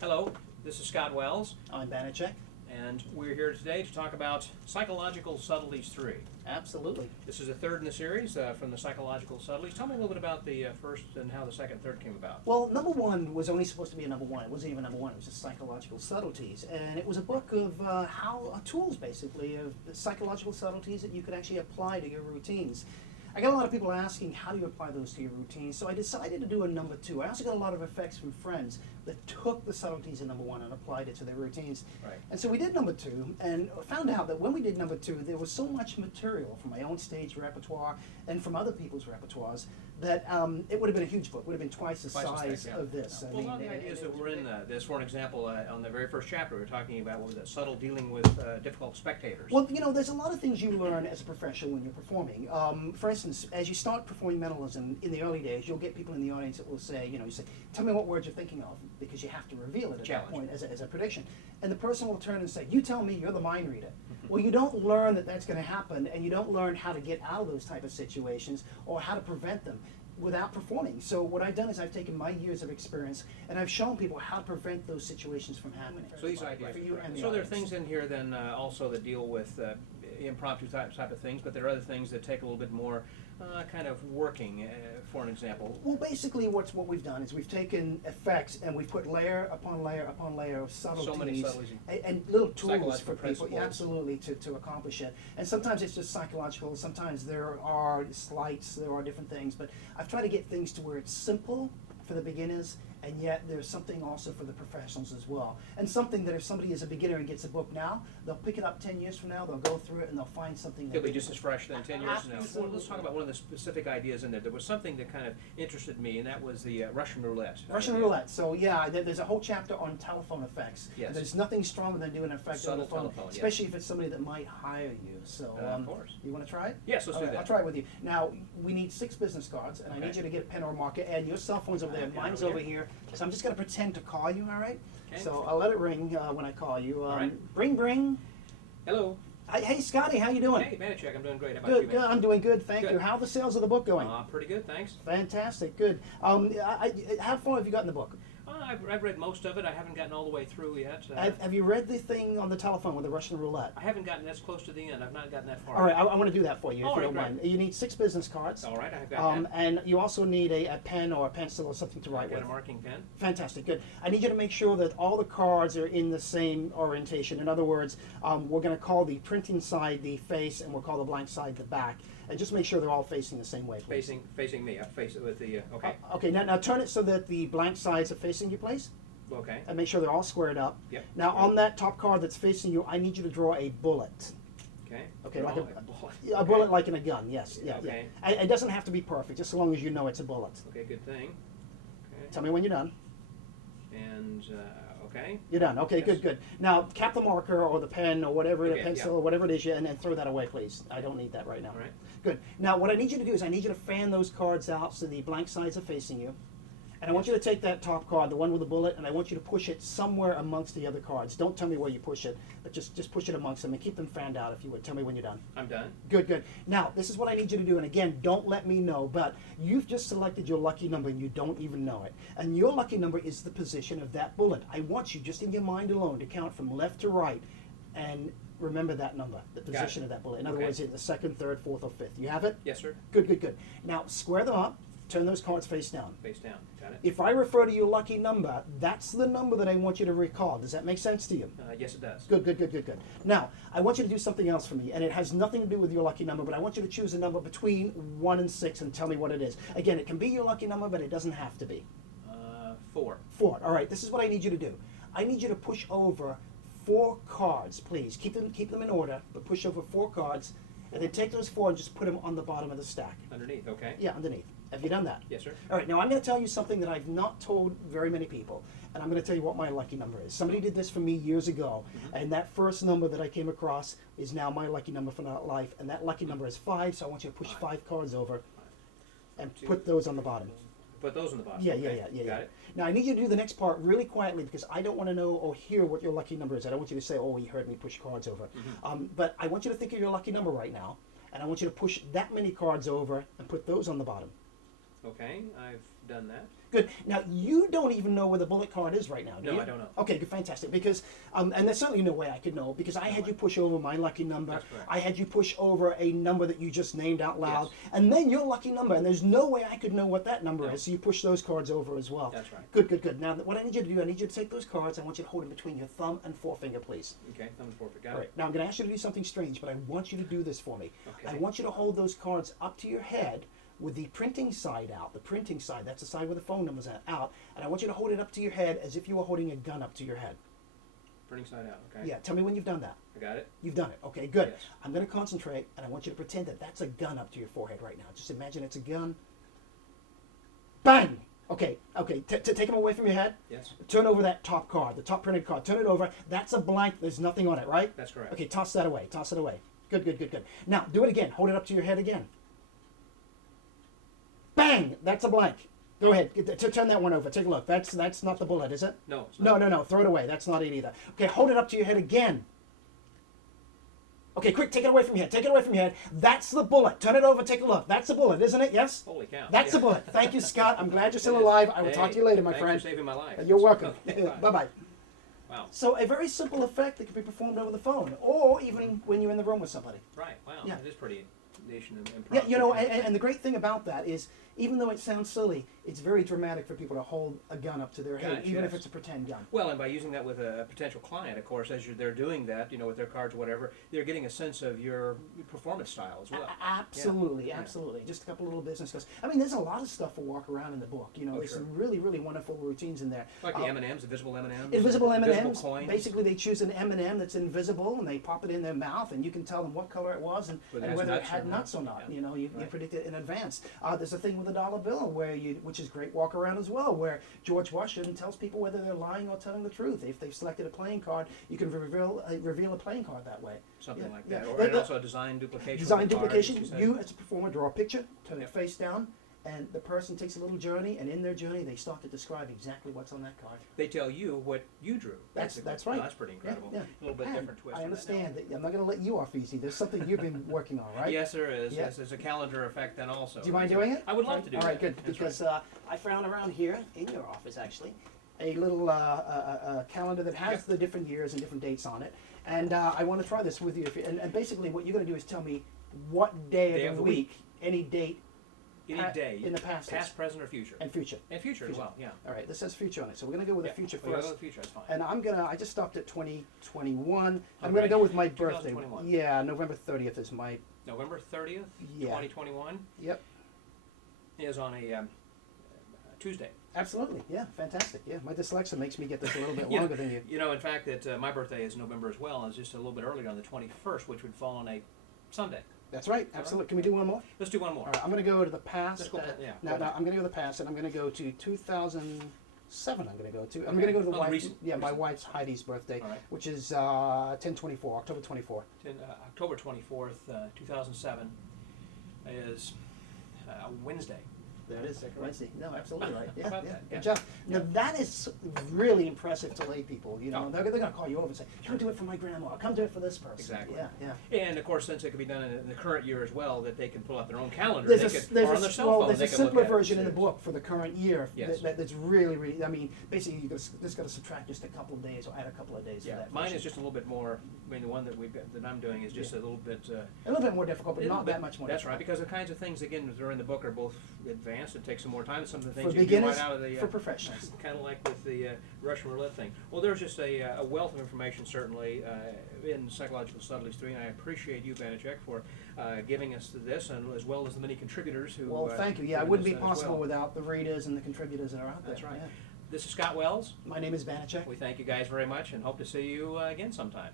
Hello, this is Scott Wells, I'm Banachek. and we're here today to talk about Psychological Subtleties 3. Absolutely. This is the third in the series from the Psychological Subtleties. Tell me a little bit about the first and how the second and third came about. Well, number one was only supposed to be a number one. It wasn't even number one. It was just Psychological Subtleties. And it was a book of tools, basically, of the psychological subtleties that you could actually apply to your routines. I got a lot of people asking, how do you apply those to your routines? So I decided to do a number two. I also got a lot of effects from friends that took the subtleties in number one and applied it to their routines. Right. And so we did number two, and found out that when we did number two, there was so much material from my own stage repertoire and from other people's repertoires that it would have been a huge book. Would have been twice the size thick, yeah. of this. Well, a lot of the ideas that were in this, for an example, on the very first chapter, we were talking about what was that, subtle dealing with difficult spectators. Well, you know, there's a lot of things you learn as a professional when you're performing. For instance, as you start performing mentalism in the early days, you'll get people in the audience that will say, you say, tell me what words you're thinking of, because you have to reveal it at that point as a prediction. And the person will turn and say, you tell me, you're the mind reader. Well, you don't learn that that's going to happen, and you don't learn how to get out of those type of situations or how to prevent them without performing. So what I've done is I've taken my years of experience and I've shown people how to prevent those situations from happening. So these ideas. For you and the So there are audience. things in here then also that deal with impromptu type of things, but there are other things that take a little bit more kind of working, for an example. Well, basically what we've done is we've taken effects and we've put layer upon layer upon layer of subtleties, So many subtleties. and little tools Psychological for people, principles. yeah, absolutely, to accomplish it. And sometimes it's just psychological, sometimes there are slights, there are different things, but I've tried to get things to where it's simple for the beginners, and yet there's something also for the professionals as well. And something that if somebody is a beginner and gets a book now, they'll pick it up 10 years from now, they'll go through it, and they'll find something It'll that be just as fresh then 10 years from now. Absolutely. Well, let's talk about one of the specific ideas in there. There was something that kind of interested me, and that was the Russian roulette. Russian roulette. So yeah, there's a whole chapter on telephone effects. Yes. There's nothing stronger than doing an effect on Subtle the phone, telephone, yes. especially if it's somebody that might hire you. So Of course. you want to try it? Yes, let's All do right, that. I'll try it with you. Now we need 6 business cards, and I Okay. need you to get a pen or a marker. And your cell phone's over there. Okay, Mine's over over here. So I'm just going to pretend to call you. All right? Okay. So I'll let it ring when I call you. right. Bring, bring. Hello. Hey, Scotty, how you doing? Hey, Banachek, I'm doing great. How about Good, you, good. man? I'm doing good. Thank Good. you. How are the sales of the book going? Pretty good, thanks. Fantastic. Good. How far have you gotten the book? I've read most of it. I haven't gotten all the way through yet. Have you read the thing on the telephone with the Russian roulette? I haven't gotten that's close to the end. I've not gotten that far. All right, I want to do that for you, All if you right, don't mind. great. You need 6 business cards. All right, I've got that. And you also need a pen or a pencil or something to write I've got with. a marking pen. Fantastic, good. I need you to make sure that all the cards are in the same orientation. In other words, we're going to call the printing side the face, and we'll call the blank side the back. And just make sure they're all facing the same way, please. Facing me. I face it with the okay. Okay, now turn it so that the blank sides are facing you, please. Okay. And make sure they're all squared up. Yep. Now, on that top card that's facing you, I need you to draw a bullet. Okay. Okay, Draw like a bullet. a bullet like in a gun, yes. Yeah, Okay. yeah. And it doesn't have to be perfect, just as long as you know it's a bullet. Okay, good thing. Okay. Tell me when you're done. And okay. You're done. Okay, Yes. good, good. Now, cap the marker or the pen or whatever, Okay, the pencil yeah. or whatever it is, and then throw that away, please. I don't need that right now. All right. Good. Now, what I need you to do is I need you to fan those cards out so the blank sides are facing you. And I want you to take that top card, the one with the bullet, and I want you to push it somewhere amongst the other cards. Don't tell me where you push it, but just push it amongst them and keep them fanned out if you would. Tell me when you're done. I'm done. Good, good. Now, this is what I need you to do, and again, don't let me know, but you've just selected your lucky number and you don't even know it. And your lucky number is the position of that bullet. I want you, just in your mind alone, to count from left to right and remember that number, the position of that bullet. In other Okay. words, in the 2nd, 3rd, 4th, or 5th. You have it? Yes, sir. Good, good, good. Now, square them up, turn those cards face down. Face down. Got it. If I refer to your lucky number, that's the number that I want you to recall. Does that make sense to you? Yes, it does. Good, good, good, good, good. Now, I want you to do something else for me, and it has nothing to do with your lucky number, but I want you to choose a number between 1 and 6 and tell me what it is. Again, it can be your lucky number, but it doesn't have to be. 4. 4. All right, this is what I need you to do. I need you to push over 4 cards, please. Keep them in order, but push over 4 cards, and then take those 4 and just put them on the bottom of the stack. Underneath. Okay. Yeah, underneath. Have you done that? Yes, sir. All right, now I'm going to tell you something that I've not told very many people, and I'm going to tell you what my lucky number is. Somebody did this for me years ago, and that first number that I came across is now my lucky number for life, and that lucky number is 5, so I want you to push 5 cards over and put those on the bottom. Put those in the bottom. Yeah, Okay. yeah. Got it. Now I need you to do the next part really quietly because I don't want to know or hear what your lucky number is. I don't want you to say, oh, he heard me push cards over. But I want you to think of your lucky number right now, and I want you to push that many cards over and put those on the bottom. Okay, I've done that. Good. Now, you don't even know where the bullet card is right now, do you? No, I don't know. Okay, good, fantastic. Because, and there's certainly no way I could know, because I had you push over my lucky number. That's correct. I had you push over a number that you just named out loud, Yes. and then your lucky number, and there's no way I could know what that number No. is, so you push those cards over as well. That's right. Good, good, good. Now, what I need you to do, I need you to take those cards, I want you to hold them between your thumb and forefinger, please. Okay, thumb and forefinger. Got All right. Now, I'm going to ask you to do something strange, but I want you to do this for me. Okay. I want you to hold those cards up to your head with the printing side out. The printing side, that's the side where the phone number's at, out. And I want you to hold it up to your head as if you were holding a gun up to your head. Printing side out, okay. Yeah, tell me when you've done that. I got it. You've done it. Okay, good. Yes. I'm going to concentrate, and I want you to pretend that that's a gun up to your forehead right now. Just imagine it's a gun. Bang! Okay, okay, take them away from your head. Yes. Turn over that top card, the top printed card. Turn it over. That's a blank. There's nothing on it, right? That's correct. Okay, toss that away. Toss it away. Good, good, good, good. Now, do it again. Hold it up to your head again. Bang! That's a blank. Go ahead. Turn that one over. Take a look. That's not the bullet, is it? No, it's No, not. no, no. Throw it away. That's not it either. Okay, hold it up to your head again. Okay, quick. Take it away from your head. Take it away from your head. That's the bullet. Turn it over. Take a look. That's the bullet, isn't it? Yes? Holy cow. That's the Yeah. bullet. Thank you, Scott. I'm glad you're still It is. alive. I will Hey, talk to you later, my thanks friend. for saving my life. You're welcome. Bye. Bye-bye. Wow. So a very simple effect that can be performed over the phone, or even when you're in the room with somebody. Right. Wow. Yeah. It is pretty nation and Yeah, you know, and the great thing about that is, even though it sounds silly, it's very dramatic for people to hold a gun up to their head, Gosh, even if yes. it's a pretend gun. Well, and by using that with a potential client, of course, as they're doing that, with their cards, or whatever, they're getting a sense of your performance style as well. Absolutely, Yeah. absolutely. Just a couple of little business cards. I mean, there's a lot of stuff to walk around in the book. There's sure. some really, really wonderful routines in there. Like the M&Ms, the visible M&Ms. Invisible Invisible M&Ms. coins. Basically, they choose an M&M that's invisible, and they pop it in their mouth, and you can tell them what color it was and Whether it has whether it nuts had or nuts or not. not. Yeah. You Right. predict it in advance. There's a thing with a dollar bill which is great walk around as well, where George Washington tells people whether they're lying or telling the truth. If they've selected a playing card, you can reveal a playing card that way. Something Yeah, like yeah. that. And also a design duplication. Design of the card, duplication. as you said. You, as a performer, draw a picture, turn it Yep. face down, and the person takes a little journey, and in their journey, they start to describe exactly what's on that card. They tell you what you drew. That's basically. right. No, that's pretty incredible. Yeah, A little bit And different twist. I on understand that that I'm not going to let you off easy. There's something you've been working on, now. right? Yes, there is. Yeah. Yes, there's a calendar effect then also. Do you mind doing it? I would love to do All right, that. good. That's Because I found around here in your office actually a little calendar that has Yep. the different years and different dates on it, and I want to try this with you. And basically, what you're going to do is tell me what day of the week, any date Any day. in the past, Past, present, or future. and future. And future as Future. well, yeah. All right, this says future on it, so we're going to go with the Yeah. future We'll go first. with the future, that's fine. And I just stopped at 2021. I'm Okay. going to go with my birthday. 2021. Yeah, November 30th is my. November 30th, Yeah. 2021 Yep. is on a Tuesday. Absolutely. Yeah. Fantastic. Yeah. My dyslexia makes me get this a little bit Yeah. longer than you. In fact, that my birthday is November as well, and it's just a little bit earlier on the 21st, which would fall on a Sunday. That's right. All Absolutely. Can we do one more? Let's do one more. All right. I'm going to go to the past. Let's go yeah, No, go no. back. I'm going to go to the past, and I'm going to go to 2007. I'm going to go to. I'm Okay. going to go to the Oh, wife. recent- Yeah, my recent. wife's Heidi's birthday, All right. which is 10/24, October 24. October 24th, 2007 is Wednesday. That is Wednesday. No, absolutely right. Yeah, How about yeah. that? Good Yeah. job. Now that is really impressive to lay people. Oh. They're going to call you over and say, "Come do it for my grandma. Come do it for this person." Exactly. Yeah, yeah. And of course, since it can be done in the current year as well, that they can pull out their own calendar. There's they a, could, there's or a, on their cell well, phone, there's they a can look simpler at it. version in the book for the current year Yes. that's really, really. I mean, basically, you just got to subtract just a couple of days or add a couple of days Yeah, for that. mine version. is just a little bit more. I mean, the one that I'm doing is just a little bit. A little bit more difficult, but a little not bit- that much more. That's right, difficult. because the kinds of things again that are in the book are both advanced. It takes some more time. Some of the For things you do beginners, right out of the. for professionals. Kind of like with the Russian roulette thing. Well, there's just a wealth of information, certainly, in Psychological Subtleties 3, and I appreciate you, Banachek, for giving us this, and as well as the many contributors who. Well, thank you. Yeah, it given wouldn't us be that as possible well. without the readers and the contributors that are out there. That's right. Yeah. This is Scott Wells. My name is Banachek. We thank you guys very much, and hope to see you again sometime.